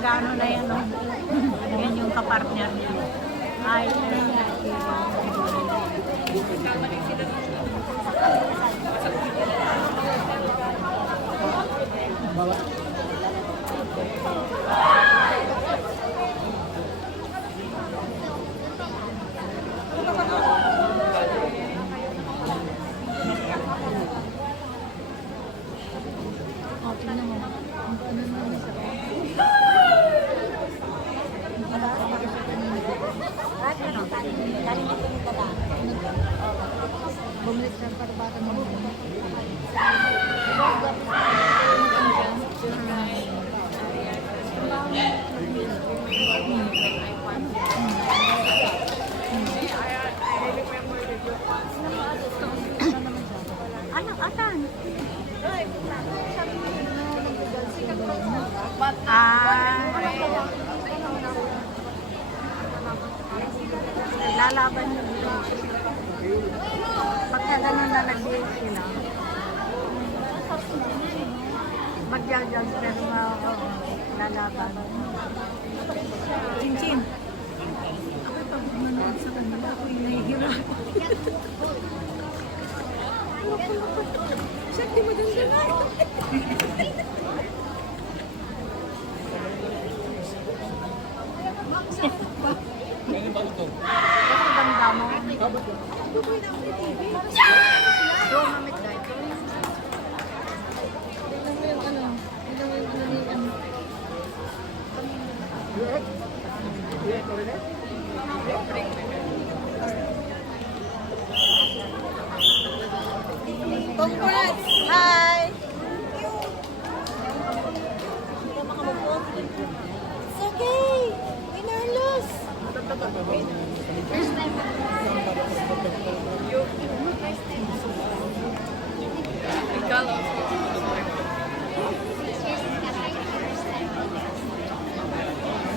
nag-ano na yan, no? Yan yung kapartner niya. Ay, bumalik na para bata mo. Ano, atan? Lalaban yun. Pagka ganun na nag-date sila, mag-jog-jog pero lalaban. Chin-chin. Ako'y pag manood sa kanila, ako'y nahihirap. Siya, di mo dun na. Congrats! Hi! It's okay! Inalos! First time.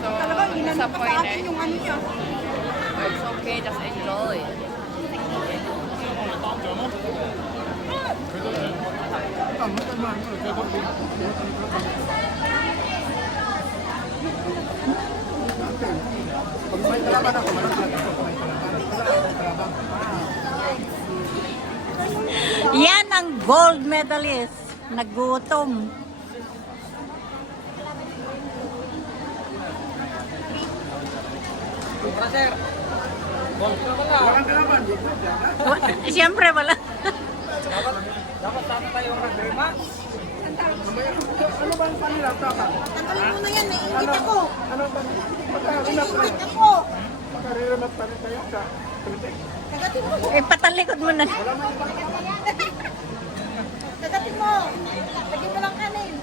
Talagang ginanap pa sa akin yung ano niya. It's okay, just enjoy. Yan ang gold medalist. Nagutom. Sir, gold ka pala. Siyempre wala. Dapat sana tayong nag-rematch. Ano ba ang panilang tata? Tanggalin mo na yan, naiingit ako. Ano ba? Naiingit ako. Magka-rematch pa rin tayo sa kritik. Kagatin mo. Patalikod mo na. Kagatin mo. Lagyan mo lang kanin.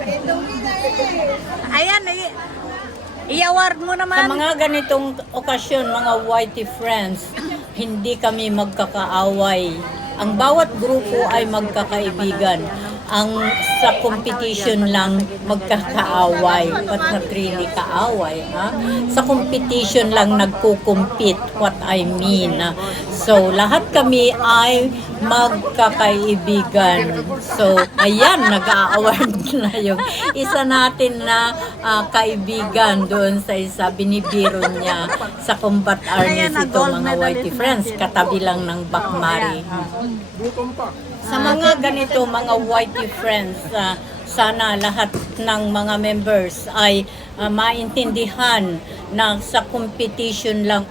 Eh, dumi na eh. Ayan, i-award mo naman. Sa mga ganitong okasyon, mga whitey friends, hindi kami magkakaaway. Ang bawat grupo ay magkakaibigan. Ang sa competition lang magkakaaway. Ba't na really kaaway? Ha? Sa competition lang nagko-compete, what I mean. So, lahat kami ay magkakaibigan. So, ayan, nag-a-award na yung isa natin na kaibigan doon sa isa, binibiro niya sa combat armies ito, mga whitey friends, katabi lang ng Bakmari. Gutom pa. Sa mga ganito, mga whitey friends, sana lahat ng mga members ay maintindihan na sa competition lang.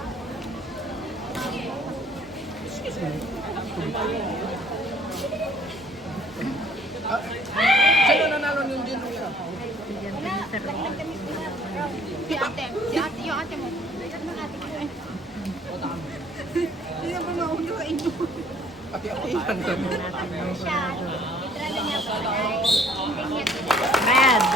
Sino nanalo yung din niya? Yung ate mo. Hindi na ba mauna ka inyo? Pati ako yan. Siya, itrala niya po. Red.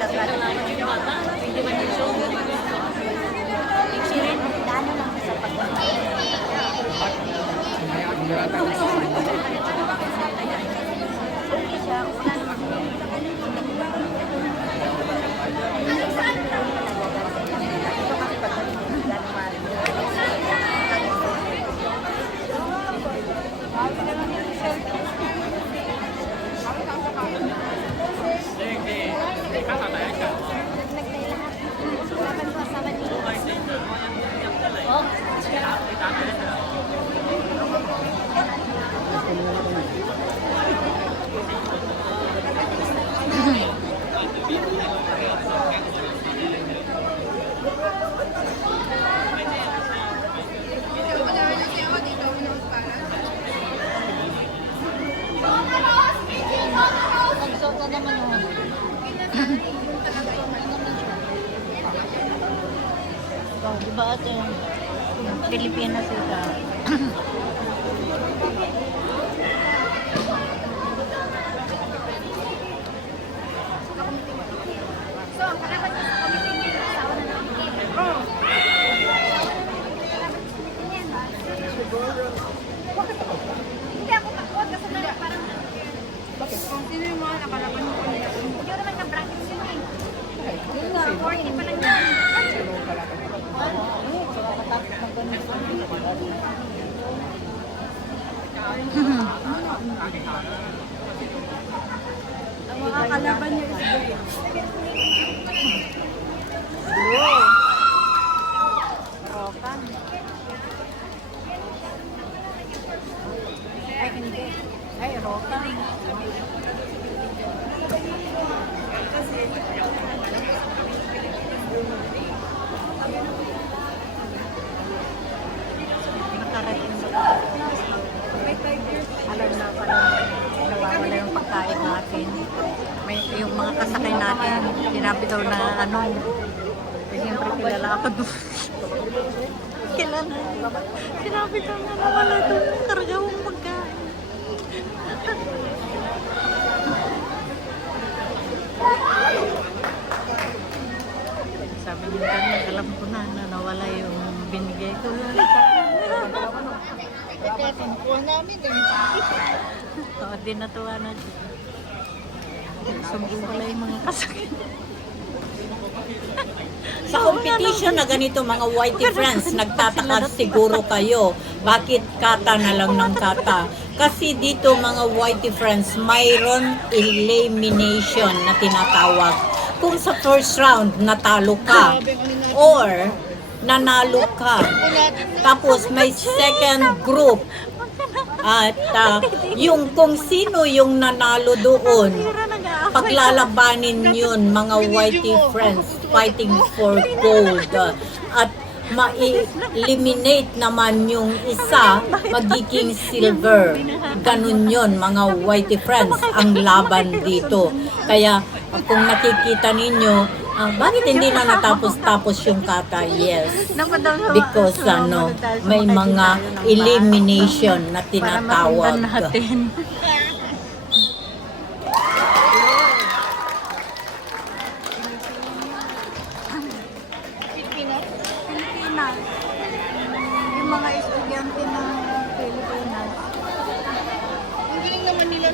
Dano lang sa di ba ito yung Pilipinas ito? So, ang kalaban sa committee niya, asawa na hindi ako takot kasi parang sino yung mga nakalaban mo kanina? Hindi naman ka-bracket yun eh. 40 pa lang yan. Ang mga kalaban niyo is Rokan. Ay, hindi. Ay, Rokan. Nakarating ba? Alam na pala nawawala yung pagkain natin. May yung mga kasakay natin, sinabi daw na ano, siyempre kilala ako doon. Kilala. Sinabi daw na nawala doon yung kargawang pagkain. Sabi niya ganyan, alam ko na nawala yung binigay ko. Kuha namin eh. Oo, di natuwa na siya. Sumbong pala yung mga kasakit. Sa competition na ganito mga whitey friends, nagtataka siguro kayo, bakit kata na lang ng kata? Kasi dito mga whitey friends, mayroon elimination na tinatawag. Kung sa first round natalo ka or nanalo ka, tapos may second group at yung kung sino yung nanalo doon, paglalabanin yun mga whitey friends, fighting for gold. At ma-eliminate naman yung isa, magiging silver. Ganun yun mga whitey friends, ang laban dito. Kaya kung nakikita ninyo, bakit hindi na natapos-tapos yung kata? Yes. Because may mga elimination na tinatawag. Pilipinas. Yung mga estudyante ng Pilipinas. Ang galing naman nila.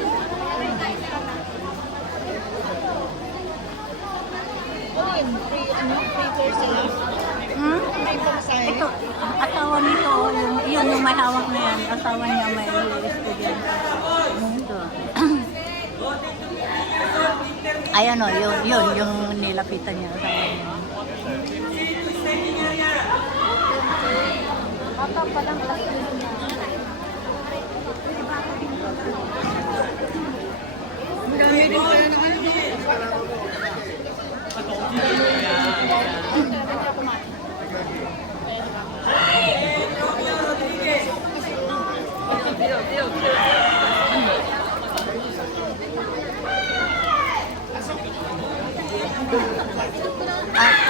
Ito, asawa nito, yun yung may hawak na yan. Asawa niya may estudyante. Ito. Ayan o, yun, yung nilapitan niya. Asawa niya. Baka palang tatlo niya.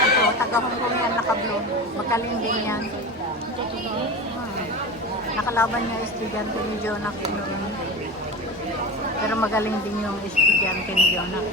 Ito, taga-Hong Kong yan, naka-blue. Magaling din yan. Nakalaban niya estudyante ni Jonah noon. Pero magaling din yung estudyante ni Jonah.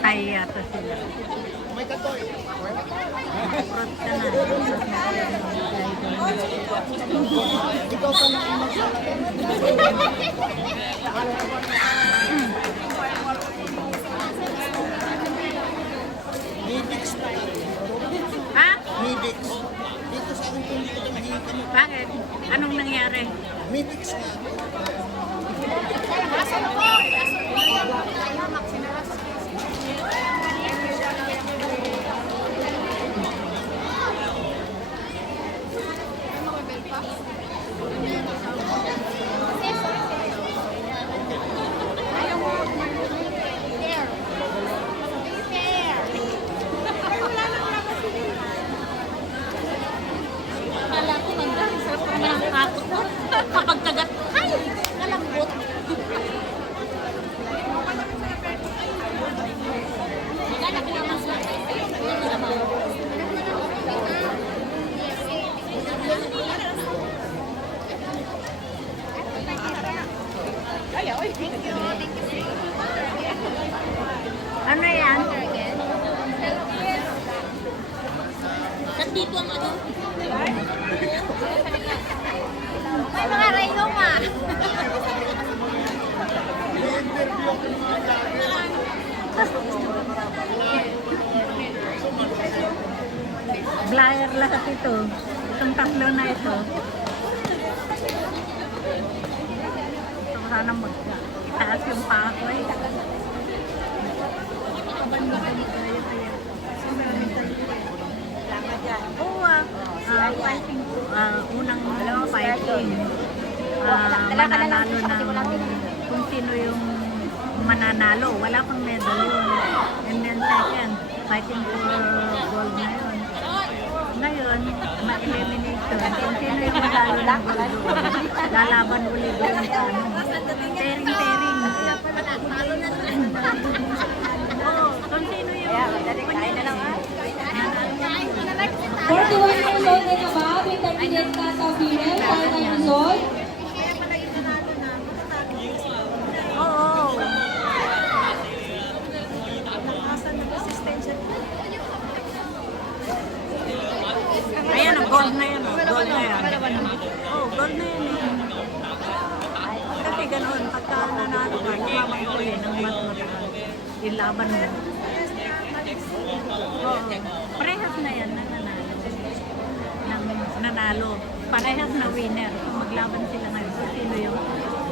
Tayo yata sila. Fruit ka na. Ha? Midix. Dito sa akin kung dito ka nahingi kami. Bakit? Anong nangyari? Midix na. Kapag kagat, ay, kalambot. Ano yan? Nandito ang ano? May mga rayoma. Flyer lahat ito. Itong tatlo na ito. Ito sana itaas yung pako eh. Oo fighting. Unang fighting. Mananalo ng kung sino yung mananalo. Wala pang medal yun. And then second, fighting for gold na yun. Ngayon, ma-elimination. Kung sino yung manalo ng gold doon, lalaban ulit doon sa pairing-pairing. Oo, kung sino yung 41 years old and above, intermediate class of female, 49 years old. Oo. Ayan, gold na yan. Gold na yan. Oo, gold na yan eh. Kasi ganoon, pagka nanalo ka, kailangan ko eh, ng mat-matagal. Ilaban mo. Oo, parehas na yan na nanalo. Parehas na winner. So, maglaban sila ngayon kung sino yung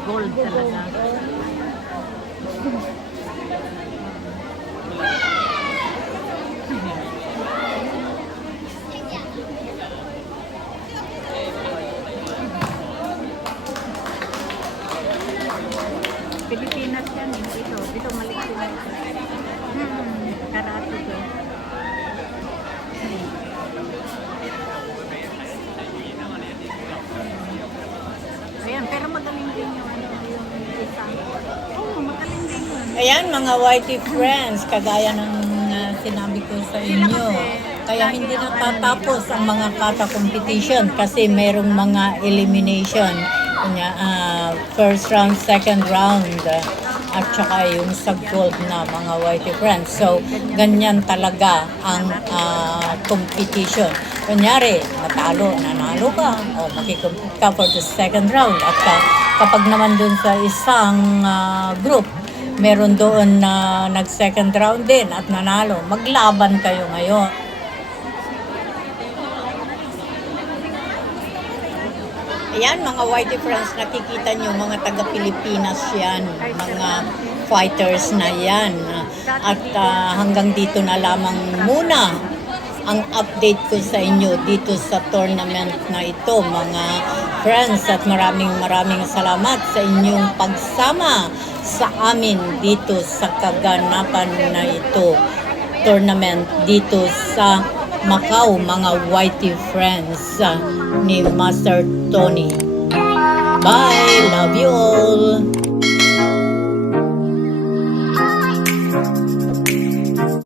gold talaga. Pilipinas yan eh. Dito malik sila. Karate ko. Ayan, pero magaling din yung isa. Oo, magaling din yun. Ayan mga YT friends, kagaya ng sinabi ko sa inyo. Kaya hindi natatapos ang mga kata competition kasi merong mga elimination. Kanya, first round, second round, at saka yung sa gold na mga YT friends. So, ganyan talaga ang competition. Kunyari, nanalo ka, o makikompete ka for the second round. At kapag naman dun sa isang group, meron doon na nag-second round din at nanalo, maglaban kayo ngayon. Ayan, mga YT friends, nakikita nyo, mga taga-Pilipinas yan, mga fighters na yan. At hanggang dito na lamang muna ang update ko sa inyo dito sa tournament na ito, mga friends. At maraming salamat sa inyong pagsama sa amin dito sa kaganapan na ito, tournament dito sa Macau, mga YT friends ni Master Tony. Bye! Love you all!